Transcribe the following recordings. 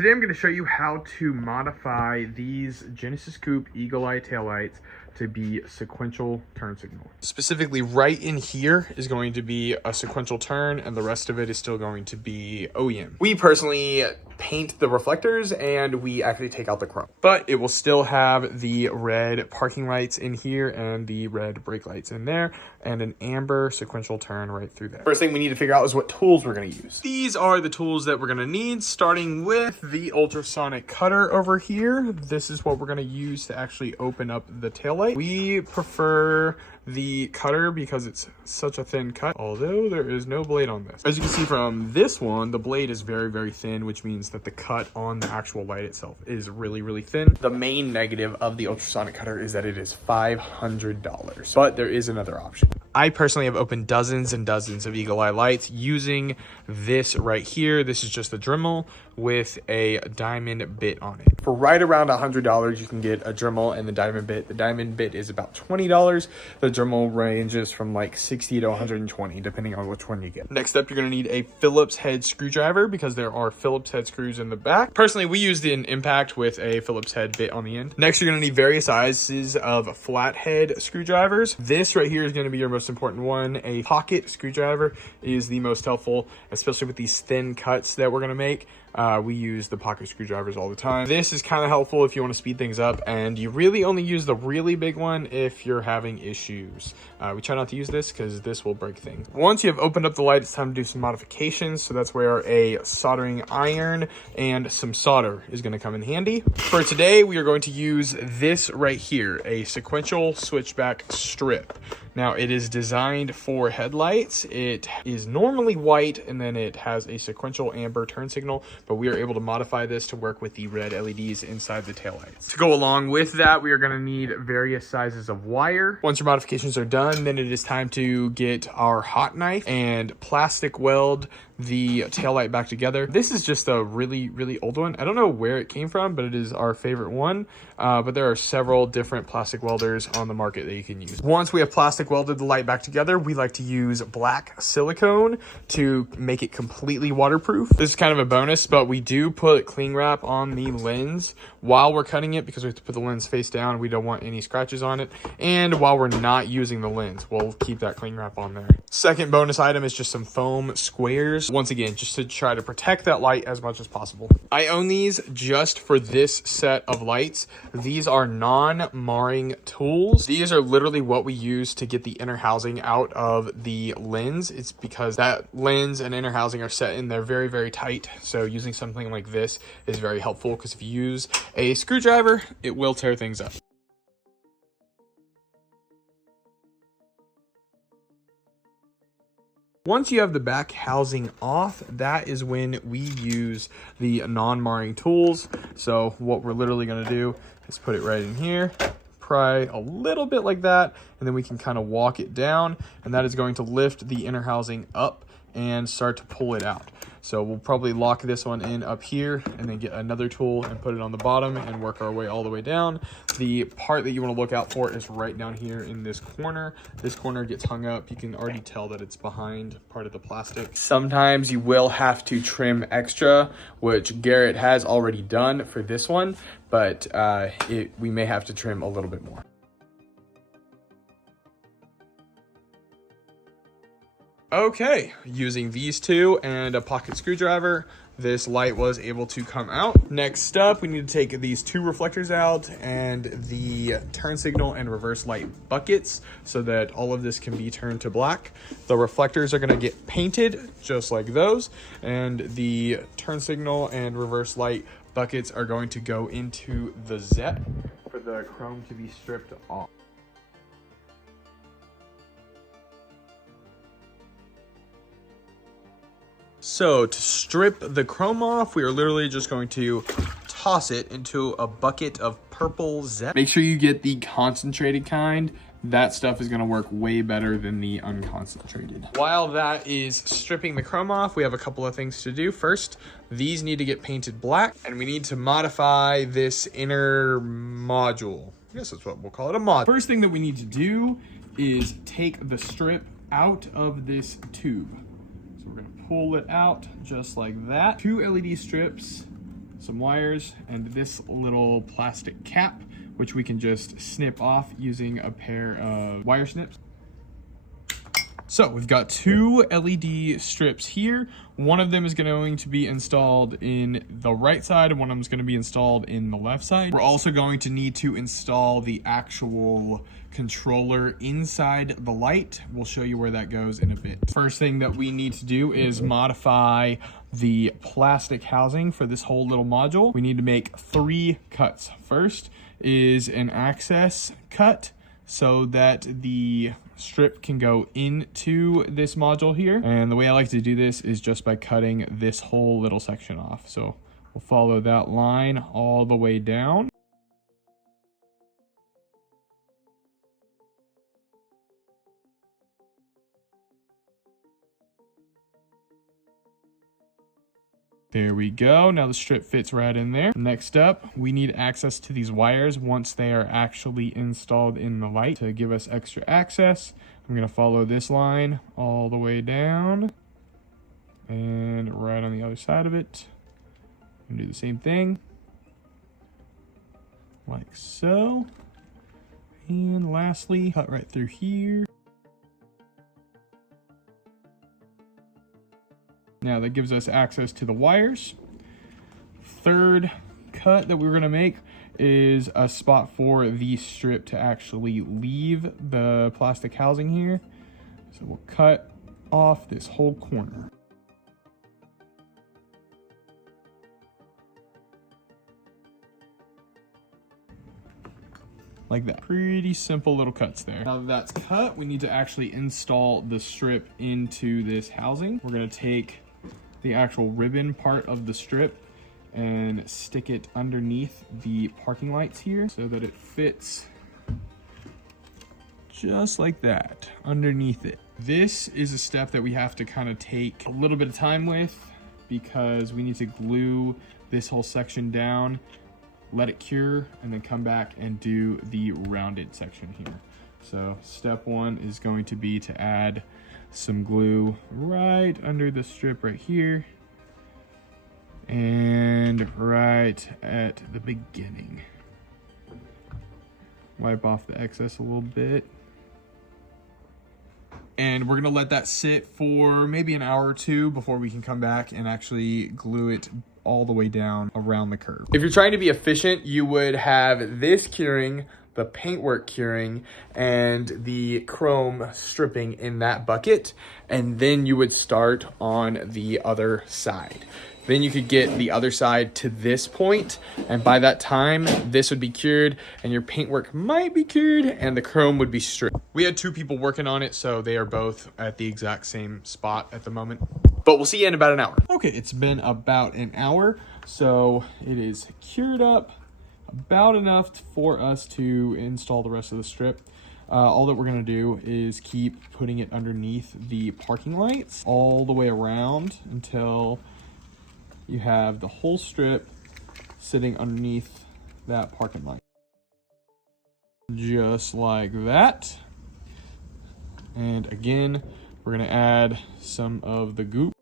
Today I'm going to show you how to modify these Genesis Coupe Eagle Eye taillights to be sequential turn signal. Specifically right in here is going to be a sequential turn and the rest of it is still going to be OEM. We personally paint the reflectors and we actually take out the chrome, but it will still have the red parking lights in here and the red brake lights in there and an amber sequential turn right through there. First thing we need to figure out is what tools we're going to use. These are the tools that we're going to need, starting with the ultrasonic cutter over here. This is what we're going to use to actually open up the taillight. We prefer the cutter because it's such a thin cut, although there is no blade on this. As you can see from this one, the blade is very, very thin, which means that the cut on the actual light itself is really, really thin. The main negative of the ultrasonic cutter is that it is $500, but there is another option. I personally have opened dozens and dozens of Eagle Eye lights using this right here. This is just the Dremel with a diamond bit on it. For right around $100, you can get a Dremel and the diamond bit. The diamond bit is about $20. The Dremel ranges from like $60 to $120, depending on which one you get. Next up, you're gonna need a Phillips head screwdriver because there are Phillips head screws in the back. Personally, we used an impact with a Phillips head bit on the end. Next, you're gonna need various sizes of flathead screwdrivers. This right here is gonna be your most important one. A pocket screwdriver is the most helpful, especially with these thin cuts that we're gonna make. We use the pocket screwdrivers all the time. This is kind of helpful if you want to speed things up, and you really only use the really big one if you're having issues. We try not to use this because this will break things. Once you have opened up the light, it's time to do some modifications. So that's where a soldering iron and some solder is going to come in handy. For today, we are going to use this right here, a sequential switchback strip. Now, it is designed for headlights. It is normally white, and then it has a sequential amber turn signal, but we are able to modify this to work with the red LEDs inside the taillights. To go along with that, we are going to need various sizes of wire. Once your modifications are done, then it is time to get our hot knife and plastic weld the taillight back together. This is just a really, really old one. I don't know where it came from, but it is our favorite one. But there are several different plastic welders on the market that you can use. Once we have plastic welded the light back together, we like to use black silicone to make it completely waterproof. This is kind of a bonus, but we do put cling wrap on the lens while we're cutting it because we have to put the lens face down. We don't want any scratches on it. And while we're not using the lens, we'll keep that cling wrap on there. Second bonus item is just some foam squares. Once again, just to try to protect that light as much as possible. I own these just for this set of lights. These are non-marring tools. These are literally what we use to get the inner housing out of the lens. It's because that lens and inner housing are set in there very, very tight. So using something like this is very helpful because if you use a screwdriver, it will tear things up. Once you have the back housing off, that is when we use the non-marring tools. So what we're literally going to do is put it right in here, pry a little bit like that, and then we can kind of walk it down, and that is going to lift the inner housing up and start to pull it out. So we'll probably lock this one in up here and then get another tool and put it on the bottom and work our way all the way down. The part that you want to look out for is right down here in this corner. This corner gets hung up. You can already tell that it's behind part of the plastic. Sometimes you will have to trim extra, which Garrett has already done for this one, but we may have to trim a little bit more. Okay, using these two and a pocket screwdriver, this light was able to come out. Next up, we need to take these two reflectors out and the turn signal and reverse light buckets so that all of this can be turned to black. The reflectors are going to get painted just like those, and the turn signal and reverse light buckets are going to go into the ZEP for the chrome to be stripped off. So to strip the chrome off, we are literally just going to toss it into a bucket of purple ZEP. Make sure you get the concentrated kind. That stuff is going to work way better than the unconcentrated. While that is stripping the chrome off, we have a couple of things to do. First, these need to get painted black, and we need to modify this inner module. I guess that's what we'll call it, a mod. First thing that we need to do is take the strip out of this tube. So we're going to pull it out just like that. 2 LED strips some wires, and this little plastic cap, which we can just snip off using a pair of wire snips. So we've got two LED strips here. One of them is going to be installed in the right side and one of them is going to be installed in the left side. We're also going to need to install the actual controller inside the light. We'll show you where that goes in a bit. First thing that we need to do is modify the plastic housing for this whole little module. We need to make 3 cuts. First is an access cut so that the strip can go into this module here. And the way I like to do this is just by cutting this whole little section off. So we'll follow that line all the way down. There we go. Now the strip fits right in there. Next up, we need access to these wires once they are actually installed in the light. To give us extra access, I'm going to follow this line all the way down and right on the other side of it. I'm going to do the same thing like so. And lastly, cut right through here. Now that gives us access to the wires. Third cut that we're gonna make is a spot for the strip to actually leave the plastic housing here. So we'll cut off this whole corner. Like that. Pretty simple little cuts there. Now that that's cut, we need to actually install the strip into this housing. We're gonna take the actual ribbon part of the strip and stick it underneath the parking lights here so that it fits just like that underneath it. This is a step that we have to kind of take a little bit of time with because we need to glue this whole section down, let it cure, and then come back and do the rounded section here. So step 1 is going to be to add some glue right under the strip right here and right at the beginning. Wipe off the excess a little bit. And we're gonna let that sit for maybe an hour or two before we can come back and actually glue it all the way down around the curve. If you're trying to be efficient, you would have this curing, the paintwork curing, and the chrome stripping in that bucket, and then you would start on the other side. Then you could get the other side to this point, and by that time, this would be cured, and your paintwork might be cured, and the chrome would be stripped. We had 2 people working on it, so they are both at the exact same spot at the moment. But we'll see you in about an hour. Okay, it's been about an hour, so it is cured up about enough for us to install the rest of the strip. All that we're gonna do is keep putting it underneath the parking lights all the way around until you have the whole strip sitting underneath that parking light. Just like that. And again, we're gonna add some of the goop.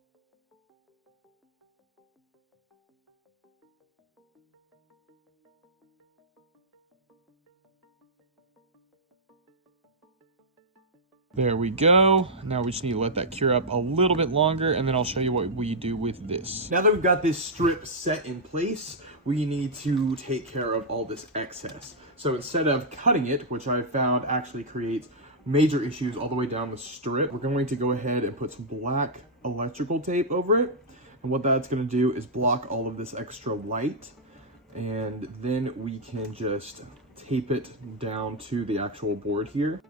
There we go. Now we just need to let that cure up a little bit longer, and then I'll show you what we do with this. Now that we've got this strip set in place, we need to take care of all this excess. So instead of cutting it, which I found actually creates major issues all the way down the strip, we're going to go ahead and put some black electrical tape over it. And what that's gonna do is block all of this extra light. And then we can just tape it down to the actual board here.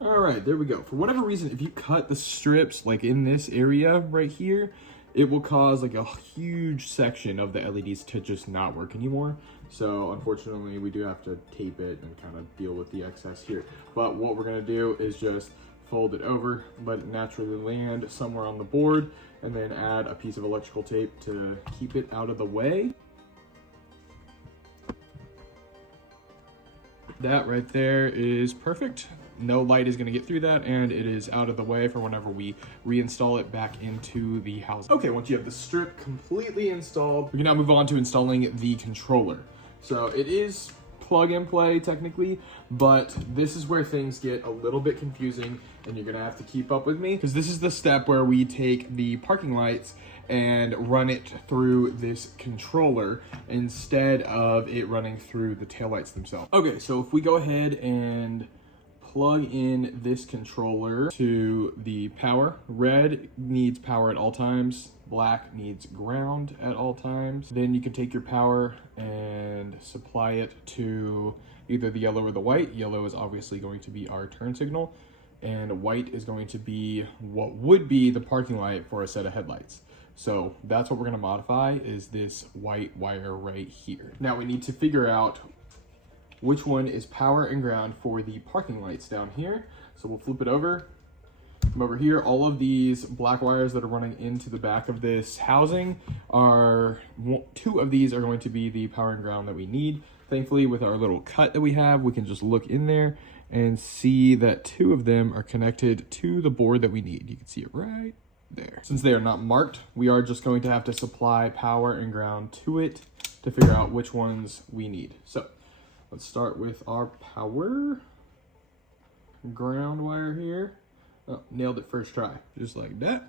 All right, there we go. For whatever reason, if you cut the strips like in this area right here, it will cause like a huge section of the LEDs to just not work anymore. So unfortunately, we do have to tape it and kind of deal with the excess here. But what we're gonna do is just fold it over, let it naturally land somewhere on the board, and then add a piece of electrical tape to keep it out of the way. That right there is perfect. No light is gonna get through that, and it is out of the way for whenever we reinstall it back into the housing. Okay, once you have the strip completely installed, we can now move on to installing the controller. So it is plug and play technically, but this is where things get a little bit confusing, and you're gonna have to keep up with me, because this is the step where we take the parking lights and run it through this controller instead of it running through the taillights themselves. Okay, so if we go ahead and plug in this controller to the power, red needs power at all times, black needs ground at all times. Then you can take your power and supply it to either the yellow or the white. Yellow is obviously going to be our turn signal, and white is going to be what would be the parking light for a set of headlights. So that's what we're gonna modify, is this white wire right here. Now we need to figure out which one is power and ground for the parking lights down here. So we'll flip it over, come over here. All of these black wires that are running into the back of this housing are, 2 of these are going to be the power and ground that we need. Thankfully, with our little cut that we have, we can just look in there and see that 2 of them are connected to the board that we need. You can see it right there. Since they are not marked, we are just going to have to supply power and ground to it to figure out which ones we need. So let's start with our power ground wire here. Oh, nailed it first try, just like that.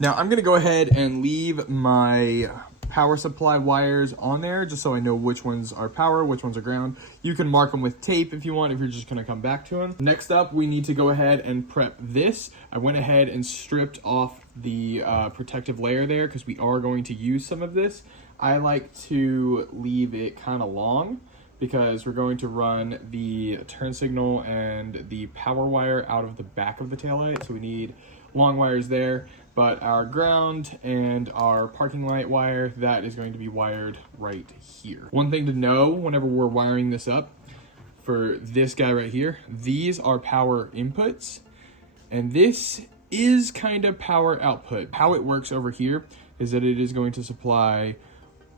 Now I'm gonna go ahead and leave my power supply wires on there just so I know which ones are power, which ones are ground. You can mark them with tape if you want, if you're just gonna come back to them. Next up, we need to go ahead and prep this. I went ahead and stripped off the protective layer there because we are going to use some of this. I like to leave it kind of long because we're going to run the turn signal and the power wire out of the back of the taillight. So we need long wires there, but our ground and our parking light wire, that is going to be wired right here. One thing to know whenever we're wiring this up, for this guy right here, these are power inputs, and this is kind of power output. How it works over here is that it is going to supply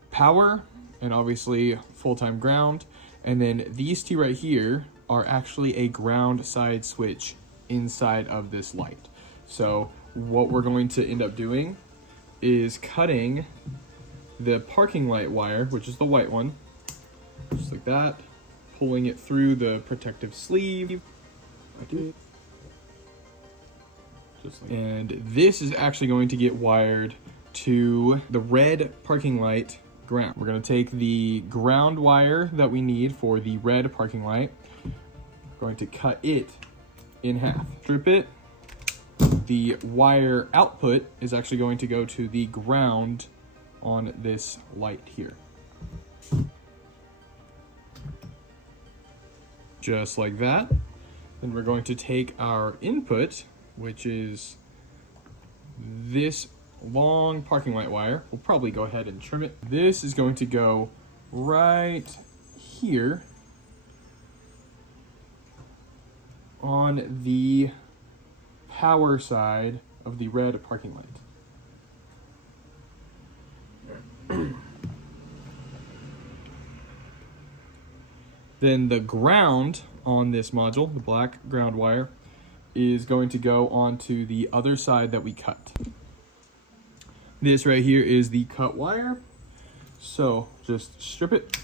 power and obviously full-time ground, and then these 2 right here are actually a ground side switch inside of this light. So what we're going to end up doing is cutting the parking light wire, which is the white one, just like that, pulling it through the protective sleeve, and this is actually going to get wired to the red parking light ground. We're going to take the ground wire that we need for the red parking light, going to cut it in half, strip it. The wire output is actually going to go to the ground on this light here. Just like that. Then we're going to take our input, which is this long parking light wire. We'll probably go ahead and trim it. This is going to go right here on the power side of the red parking light. Then the ground on this module, the black ground wire, is going to go onto the other side that we cut. This right here is the cut wire. So just strip it,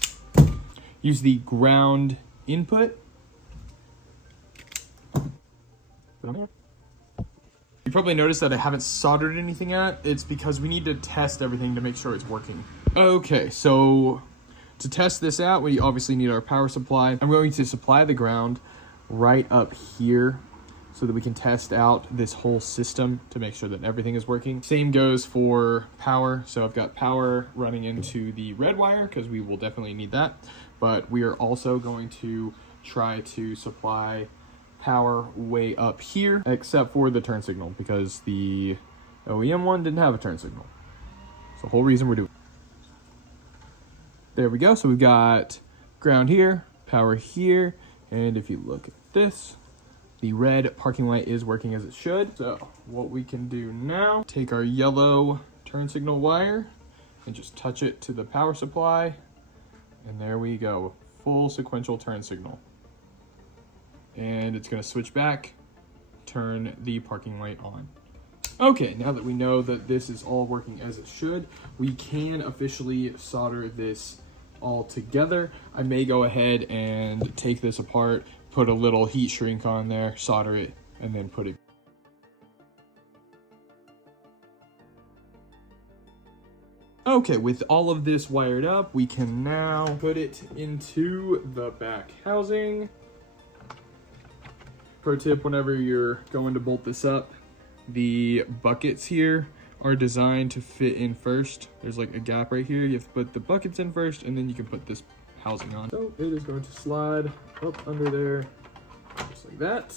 use the ground input. You probably noticed that I haven't soldered anything yet. It's because we need to test everything to make sure it's working. Okay, so to test this out, we obviously need our power supply. I'm going to supply the ground right up here so that we can test out this whole system to make sure that everything is working. Same goes for power. So I've got power running into the red wire because we will definitely need that. But we are also going to try to supply power way up here, except for the turn signal, because the OEM one didn't have a turn signal. It's the whole reason we're doing it. There we go. So we've got ground here, power here, and if you look at this, the red parking light is working as it should. So what we can do now, take our yellow turn signal wire and just touch it to the power supply, and there we go, full sequential turn signal. and it's going to switch back, turn the parking light on. Okay, now that we know that this is all working as it should, we can officially solder this all together. I may go ahead and take this apart, put a little heat shrink on there, solder it, and then put it. Okay, with all of this wired up, we can now put it into the back housing. Pro tip, whenever you're going to bolt this up, the buckets here are designed to fit in first. There's like a gap right here. You have to put the buckets in first, and then you can put this housing on. So it is going to slide up under there, just like that.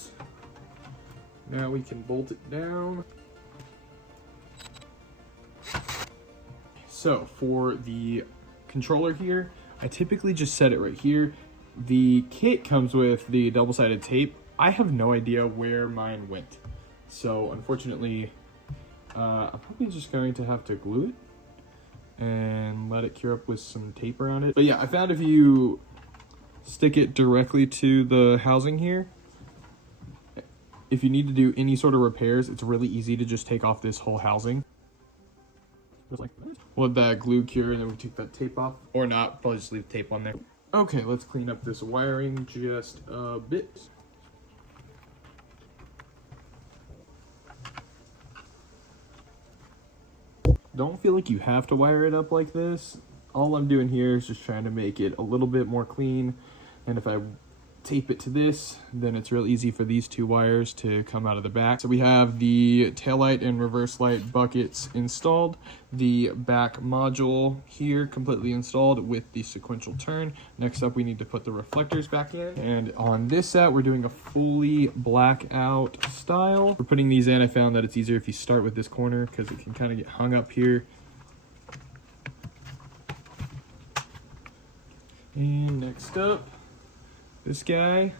Now we can bolt it down. So for the controller here, I typically just set it right here. The kit comes with the double-sided tape. I have no idea where mine went. So unfortunately, I'm probably just going to have to glue it and let it cure up with some tape around it. But yeah, I found if you stick it directly to the housing here, if you need to do any sort of repairs, it's really easy to just take off this whole housing. Just like that. We'll let that glue cure and then we take that tape off. Or not, probably just leave the tape on there. Okay, let's clean up this wiring just a bit. Don't feel like you have to wire it up like this. All I'm doing here is just trying to make it a little bit more clean. And if I tape it to this, then it's real easy for these two wires to come out of the back. So we have the taillight and reverse light buckets installed, the back module here completely installed with the sequential turn. Next up, we need to put the reflectors back in. And on this set, we're doing a fully blackout style. For putting these in, I found that it's easier if you start with this corner because it can kind of get hung up here. And next up, this guy.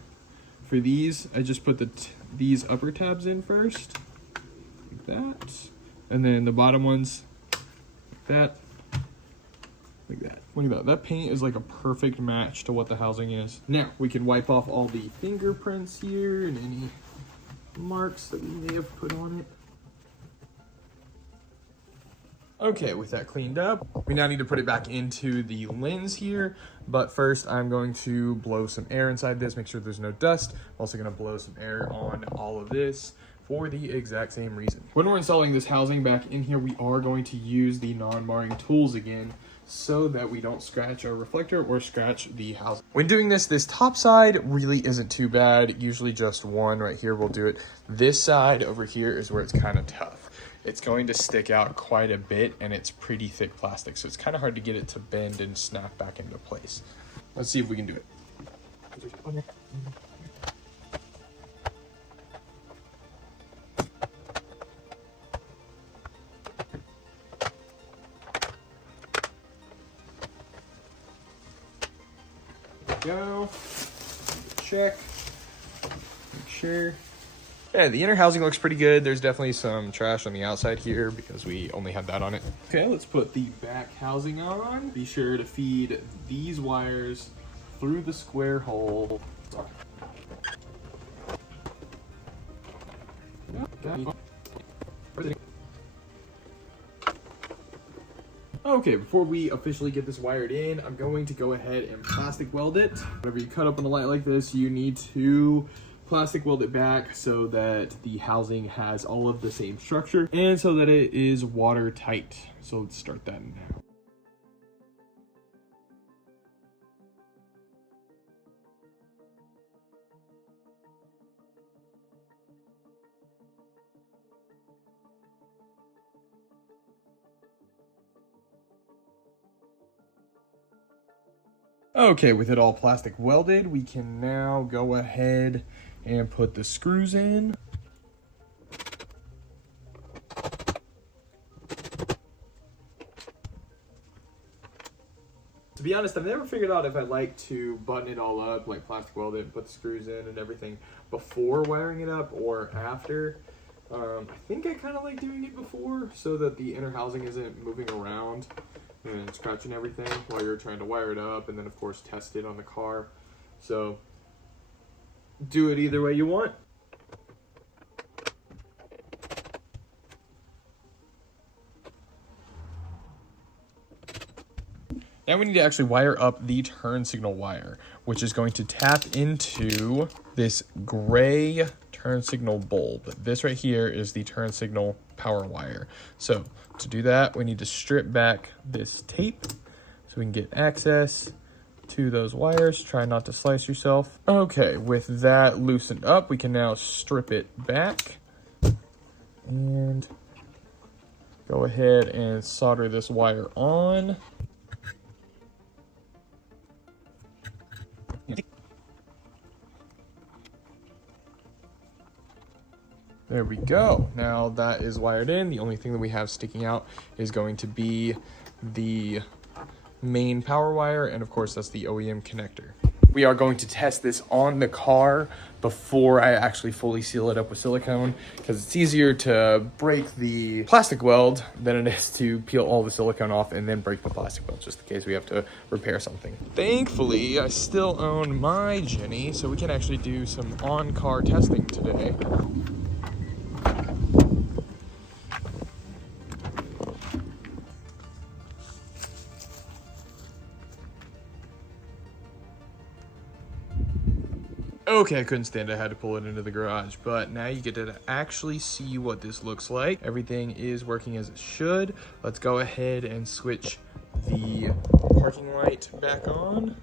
For these, I just put these upper tabs in first, like that, and then the bottom ones, like that, like that. Look at that. That paint is like a perfect match to what the housing is. Now, we can wipe off all the fingerprints here and any marks that we may have put on it. Okay, with that cleaned up, we now need to put it back into the lens here. But first, I'm going to blow some air inside this, make sure there's no dust. I'm also gonna blow some air on all of this for the exact same reason. When we're installing this housing back in here, we are going to use the non-marring tools again so that we don't scratch our reflector or scratch the housing. When doing this top side really isn't too bad. Usually just one right here will do it. This side over here is where it's kind of tough. It's going to stick out quite a bit and it's pretty thick plastic, so it's kind of hard to get it to bend and snap back into place. Let's see if we can do it. There we go. Check. Make sure. Yeah, the inner housing looks pretty good. There's definitely some trash on the outside here because we only had that on it. Okay, let's put the back housing on. Be sure to feed these wires through the square hole. Okay, before we officially get this wired in, I'm going to go ahead and plastic weld it. Whenever you cut open a light like this, you need to plastic weld it back so that the housing has all of the same structure and so that it is watertight. So let's start that now. Okay, with it all plastic welded, we can now go ahead and put the screws in. To be honest, I've never figured out if I like to button it all up, like plastic weld it, put the screws in and everything before wiring it up or after. I think I kind of like doing it before so that the inner housing isn't moving around and scratching everything while you're trying to wire it up and then of course test it on the car. So Do it either way you want. Now we need to actually wire up the turn signal wire, which is going to tap into this gray turn signal bulb. This right here is the turn signal power wire. So to do that, we need to strip back this tape so we can get access to those wires. Try not to slice yourself. Okay, with that loosened up, we can now strip it back and go ahead and solder this wire on. There we go. Now that is wired in. The only thing that we have sticking out is going to be the main power wire, and of course that's the OEM connector. We are going to test this on the car before I actually fully seal it up with silicone, because it's easier to break the plastic weld than it is to peel all the silicone off and then break the plastic weld, just in case we have to repair something. Thankfully, I still own my Jenny, so we can actually do some on-car testing today. Okay, I couldn't stand it. I had to pull it into the garage, but now you get to actually see what this looks like. Everything is working as it should. Let's go ahead and switch the parking light back on.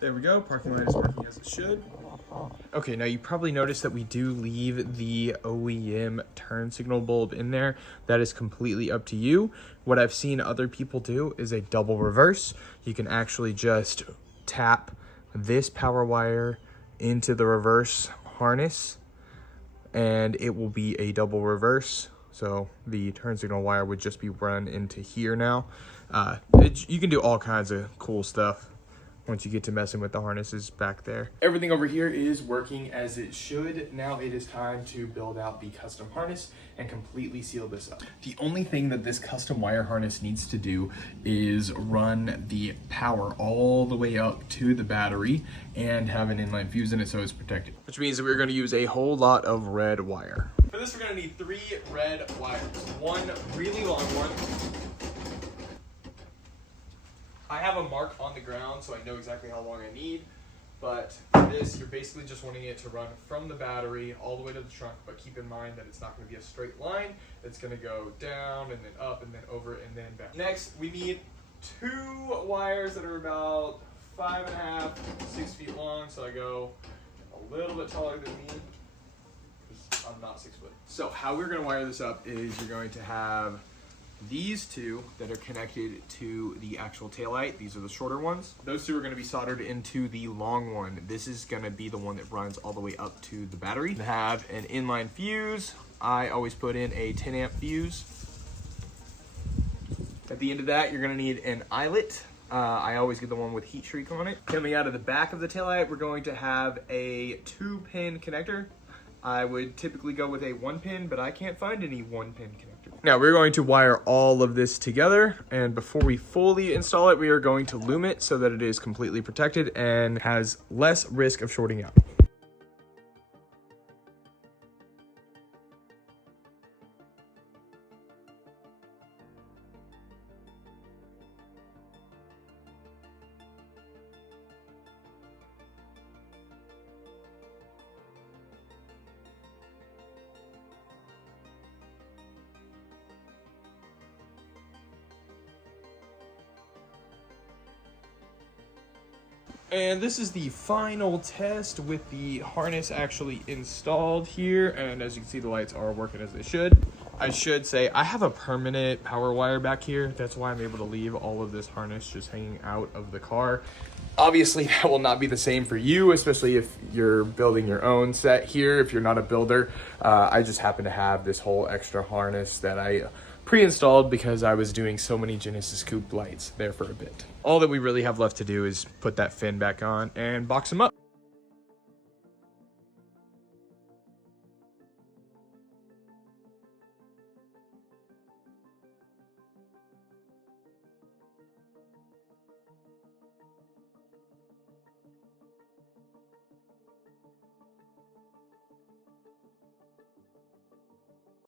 There we go. Parking light is working as it should. Okay, now you probably noticed that we do leave the OEM turn signal bulb in there. That is completely up to you. What I've seen other people do is a double reverse. You can actually just tap this power wire into the reverse harness and it will be a double reverse, so the turn signal wire would just be run into here now. You can do all kinds of cool stuff once you get to messing with the harnesses back there. Everything over here is working as it should. Now it is time to build out the custom harness and completely seal this up. The only thing that this custom wire harness needs to do is run the power all the way up to the battery and have an inline fuse in it so it's protected. Which means that we're gonna use a whole lot of red wire. For this, we're gonna need 3 red wires. One really long one. I have a mark on the ground, so I know exactly how long I need, but for this, you're basically just wanting it to run from the battery all the way to the trunk, but keep in mind that it's not going to be a straight line. It's going to go down and then up and then over and then back. Next, we need 2 wires that are about 5.5, 6 feet long, so I go a little bit taller than me, because I'm not 6 foot. So how we're going to wire this up is you're going to have these 2 that are connected to the actual taillight. These are the shorter ones. Those 2 are going to be soldered into the long one. This is going to be the one that runs all the way up to the battery. To have an inline fuse, I always put in a 10 amp fuse. At the end of that, you're going to need an eyelet. I always get the one with heat shrink on it. Coming out of the back of the taillight, we're going to have a 2-pin connector. I would typically go with a 1-pin, but I can't find any 1-pin connector. Now we're going to wire all of this together, and before we fully install it, we are going to loom it so that it is completely protected and has less risk of shorting out. And this is the final test with the harness actually installed here. And as you can see, the lights are working as they should. I should say I have a permanent power wire back here. That's why I'm able to leave all of this harness just hanging out of the car. Obviously, that will not be the same for you, especially if you're building your own set here. If you're not a builder, I just happen to have this whole extra harness that I pre-installed because I was doing so many Genesis Coupe lights there for a bit. All that we really have left to do is put that fin back on and box them up.